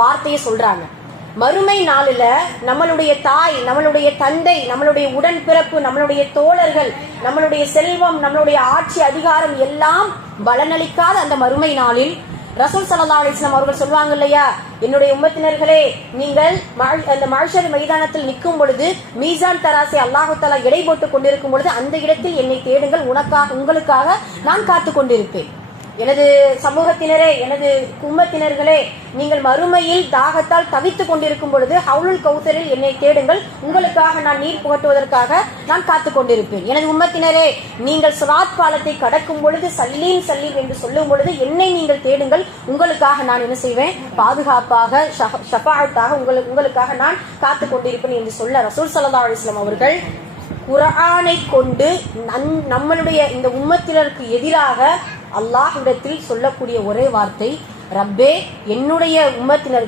வார்த்தையை சொல்றாங்க. மறுமை நாளில நம்மளுடைய தாய், நம்மளுடைய தந்தை, நம்மளுடைய உடன்பிறப்பு, நம்மளுடைய தோழர்கள், நம்மளுடைய செல்வம், நம்மளுடைய ஆட்சி அதிகாரம் எல்லாம் பலனளிக்காத அந்த மறுமை நாளில் ரசூல் ஸல்லல்லாஹு அலைஹி வஸல்லம் அவர்கள் சொல்வாங்க இல்லையா, என்னுடைய உம்மத்தினர்களே, நீங்கள் அந்த மஹ்ஷர் மைதானத்தில் நிற்கும் பொழுது, மீசான் தராசை அல்லாஹ் தஆலா எடை போட்டுக் கொண்டிருக்கும் பொழுது அந்த இடத்தில் என்னை தேடுங்கள், உங்களுக்காக நான் காத்துக் கொண்டிருப்பேன். எனது சமூகத்தினரே, எனது உம்மத்தினர்களே, நீங்கள் மறுமையில் தாகத்தால் தவித்துக் கொண்டிருக்கும் பொழுது ஹவுலுல் கௌசரில் என்னை தேடுங்கள், உங்களுக்காக நான் நீர் புகட்டுவதற்காக நான் காத்துக் கொண்டிருப்பேன். எனது உம்மத்தினரே, நீங்கள் சிராத் பாலத்தை கடக்கும் பொழுது சல்லீன் சல்லீன் என்று சொல்லும் பொழுது என்னை நீங்கள் தேடுங்கள், உங்களுக்காக நான் என்ன செய்வேன், பாதுகாப்பாக ஷஃபாஅத்தாக உங்களுக்காக நான் காத்துக் கொண்டிருப்பேன் என்று சொல்ல ரசூல் ஸல்லல்லாஹு அலைஹி வஸல்லம் அவர்கள் குர்ஆனை கொண்டு நம்மளுடைய இந்த உம்மத்தினருக்கு எதிராக அல்லாஹ்விடத்தில் சொல்லக்கூடிய ஒரே வார்த்தை, ரப்பே, என்னுடைய உம்மத்தினர்கள்